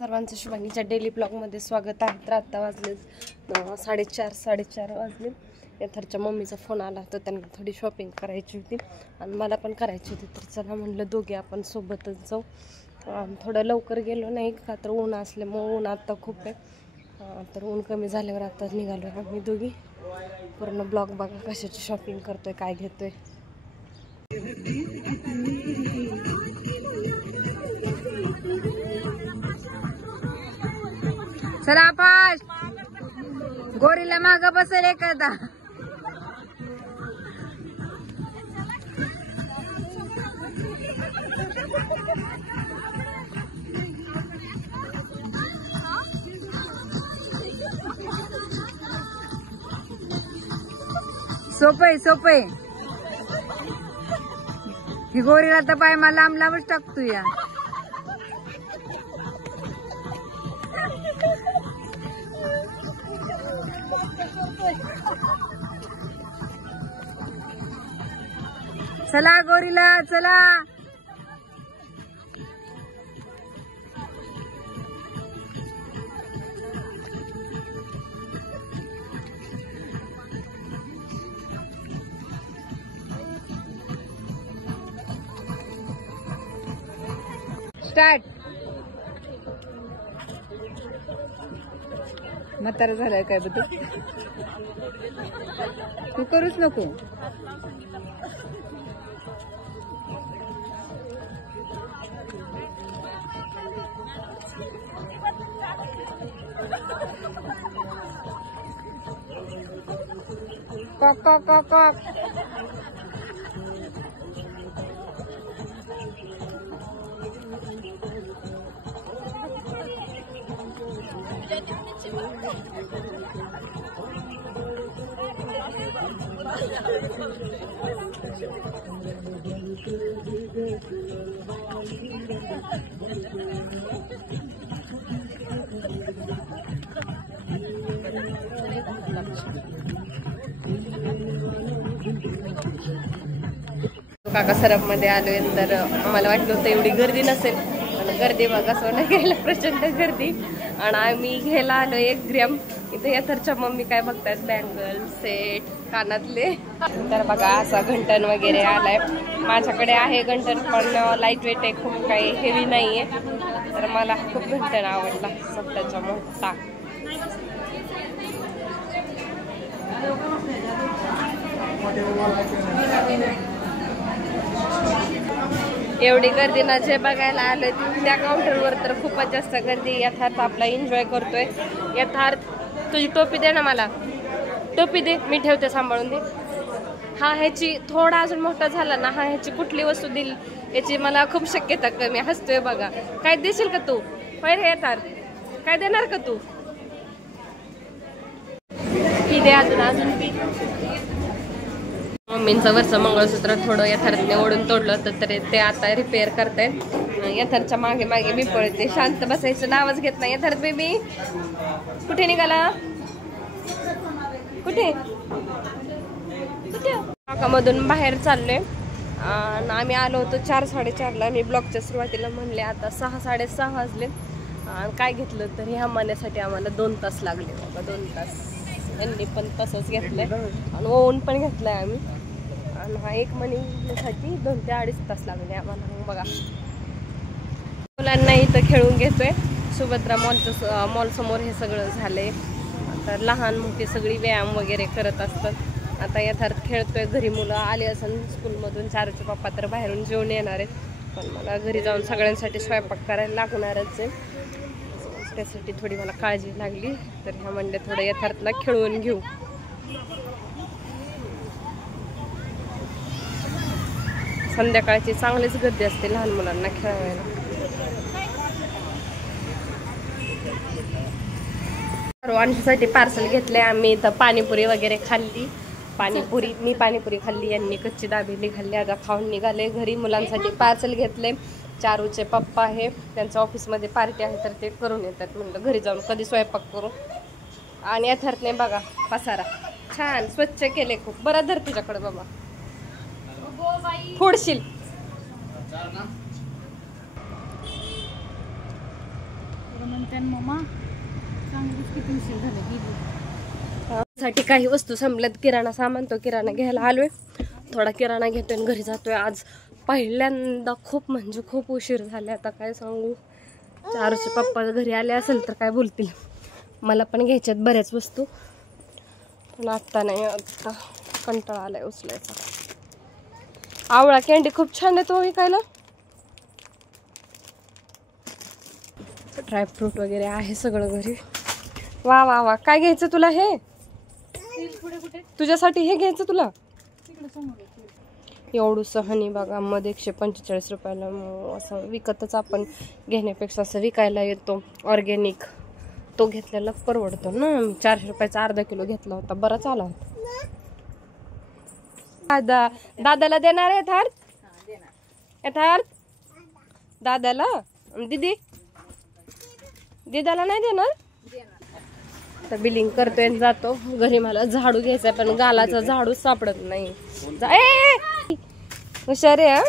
सर्वांचं शुभांगीच्या डेली ब्लॉगमध्ये स्वागत आहे. तर आत्ता वाजले 4:30 वाजले. यथारच्या मम्मीचा फोन आला तर त्यांना थोडी शॉपिंग करायची होती आणि मला पण करायची होती. तर चला म्हणलं दोघे आपण सोबतच जाऊ. थोडं लवकर गेलो नाही का तर ऊन असल्यामुळे ऊन आत्ता खूप आहे. तर ऊन कमी झाल्यावर आता निघालो आम्ही दोघी. पूर्ण ब्लॉग बघा कशाची शॉपिंग करतोय काय घेतोय. चला आपाश गोरीला माग बसेल एखादा. सोपय ही गोरीला तर पाय मला लांब लांबच टाकतो या. चला गोरीला चला. स्टार्ट. म्हातारा झालाय काय बद्दल तू करूच नको. कॉक कॉक कॉक कॉक. काका सरप मध्ये आलोय तर आम्हाला वाटलं होतं एवढी गर्दी नसेल पण गर्दी बघा सोनं घ्यायला प्रचंड गर्दी. आणि आम्ही घ्यायला आलो 1 ग्रॅम. इथे यथारच्या मम्मी काय बघतात बँगल सेट कानातले. तर बघा असा घंटन वगैरे आलाय. माझ्याकडे आहे घंटन पण लाईट वेट आहे, खूप काही हेवी नाहीये. तर मला खूप घंटन आवडला स्वतःचा मोठा. एवढी गर्दी ना जे बघायला आलं त्या काउंटरवर तर खूपच जास्त गर्दी. यथार्थ आपला एन्जॉय करतोय. यथार्थ तुझी टोपी दे ना, मला टोपी दे, मी ठेवते सांभाळून दे. हा ह्याची थोडा अजून मोठा झाला ना हा ह्याची कुठली वस्तू दिली याची मला खूप शक्यता कमी. हसतोय बघा. काय देशील का तू? होय रे यथार्थ, काय देणार का तू? पी दे अजून पी. मम्मींचं वरचं मंगळसूत्र थोडं यथार्थने ओढून तोडलं तर ते आता रिपेअर करतायत. यथार्थच्या मागे मागे मी पळते. शांत बसायचं नावच घेत नाही. यथार्थ बेबी कुठे निघाला? कुठे काकामधून बाहेर चाललोय. आम्ही आलो होतो 4-4:30ला. मी ब्लॉगच्या सुरुवातीला म्हणले आता 6-6:30 वाजले. काय घेतलं तर ह्या मान्यासाठी आम्हाला 2 तास लागले बघा. 2 तास यांनी पण तसंच घेतलंय आणि ओवन पण घेतलंय आम्ही. आणि हा 1 महिन्यासाठी 2 ते 2.5 तास लागले आम्हाला. बघा मुलांना इथं खेळून घेतोय. सुभद्रा मॉल समोर हे सगळं झालंय. आता लहान मोठी सगळी व्यायाम वगैरे करत असतात. आता यथार्थ खेळतोय. घरी मुलं आले असेल स्कूलमधून. चारूचे पप्पा तर बाहेरून जेवण येणार आहेत पण मला घरी जाऊन सगळ्यांसाठी स्वयंपाक करायला लागणारच आहे. त्यासाठी थोडी मला काळजी लागली. तर ह्या म्हणले थोडं यथार्थला खेळवून घेऊ. संध्याकाळची चांगलीच गर्दी असते लहान मुलांना खेळवायला. सर्वांसाठी पार्सल घेतले आम्ही. तर पाणीपुरी वगैरे खाल्ली. मी पाणीपुरी खाल्ली, यांनी कच्ची दाबेली खाल्ली. आता खाऊन निघाले घरी. मुलांसाठी पार्सल घेतले. चारूचे पप्पा आहे, त्यांच्या ऑफिसमध्ये पार्टी आहे तर ते करून येतात. म्हणलं घरी जाऊन कधी स्वयंपाक करू. आणि यथार्थने बघा पसारा छान स्वच्छ केले खूप. बरं धर तुझ्याकडे बाबा, फोडशील. म्हणते मम्मा सांगूच किती उशीर झाला गेली. साठी काही वस्तू संपल्यात. किराणा सामान तो किराणा घ्यायला आलोय. थोडा किराणा घेतोय आणि घरी जातोय. आज पहिल्यांदा खूप म्हणजे खूप उशीर झाले. आता काय सांगू, चारूचे पप्पा घरी आले असेल तर काय बोलतील. मला पण घ्यायच्यात बऱ्याच वस्तू, पण आत्ता नाही. आत्ता कंटाळा आलाय उचलायचा. आवळा कॅन्डी खूप छान आहे तो विकायला. ड्रायफ्रूट वगैरे आहे सगळं घरी. वा वा वा, काय घ्यायचं तुला? हे तुझ्यासाठी हे घ्यायचं तुला. एवढूसं हनी बघा मध्ये 145 रुपयाला. असं विकतच आपण घेण्यापेक्षा असं विकायला येतो ऑर्गॅनिक, तो घेतलेला परवडतो ना. 400 रुपयाचा अर्धा किलो घेतला होता, बराच आला होता. दादाला देणार आहे थार दादाला. दिदाला नाही देणार. तर बिलिंग करतोय आणि जातो घरी. मला झाडू घ्यायचा पण गालाचा झाडू सापडत नाही. हुशार आहे.